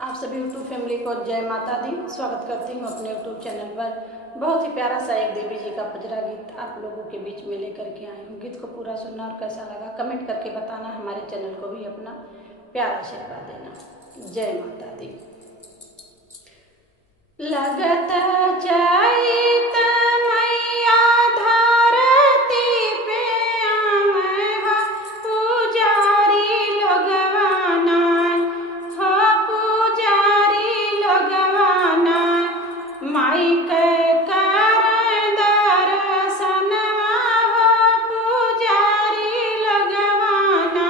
आप सभी YouTube family को जय माता दी। स्वागत करती हूँ अपने यूट्यूब चैनल पर। बहुत ही प्यारा सा एक देवी जी का पजरा गीत आप लोगों के बीच में लेकर के आई हूँ। गीत को पूरा सुनना और कैसा लगा कमेंट करके बताना। हमारे चैनल को भी अपना प्यारा आशीर्वाद देना। जय माता दी। लगत चैत मैया धरती पे आवे हो पुजारी लोगवाना, हो पुजारी लोगवाना। माई के कारण दर्शनवा हो पुजारी लोगवाना,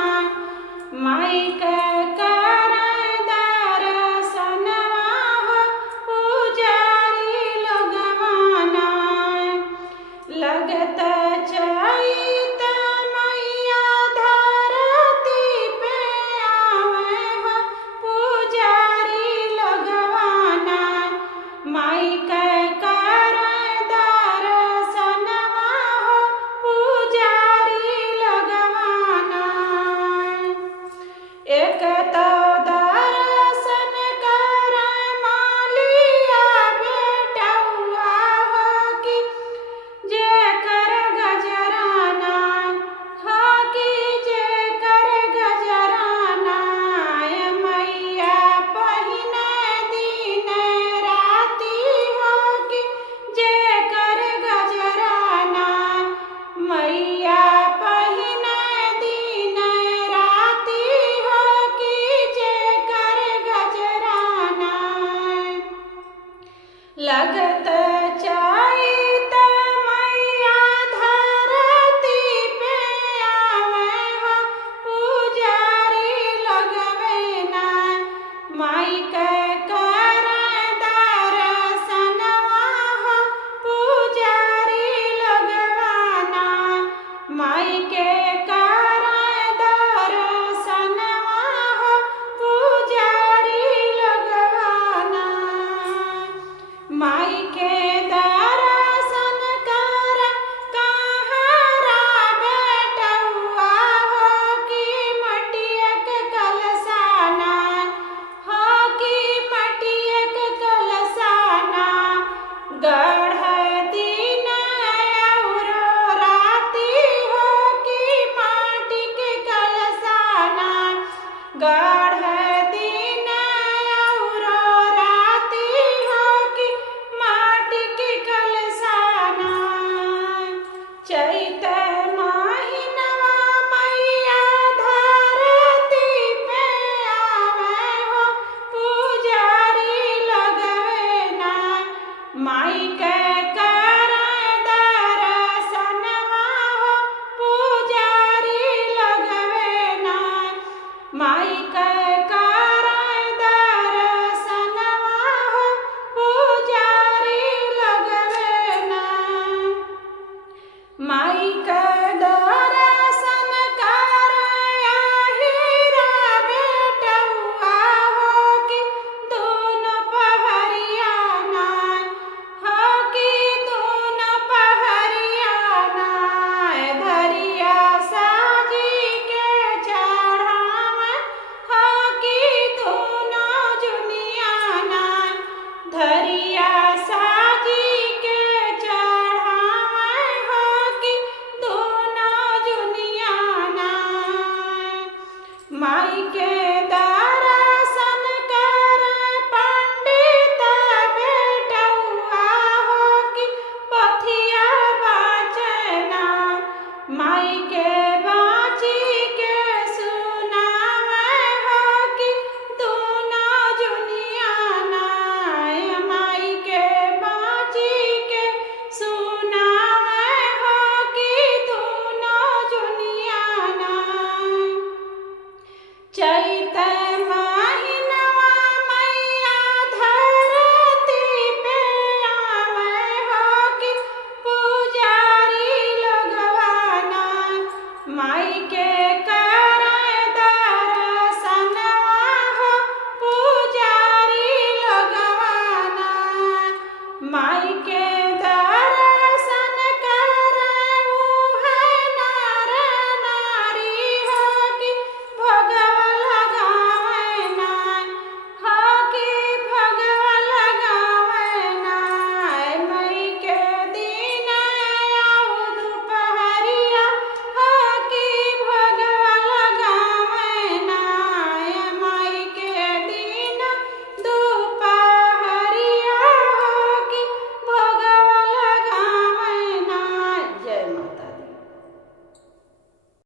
माई के लगत चैत मैया धरती पे आवे हो पुजारी लोगवाना, माई के कारण दर्शनवा हो पुजारी लोगवाना। एक तो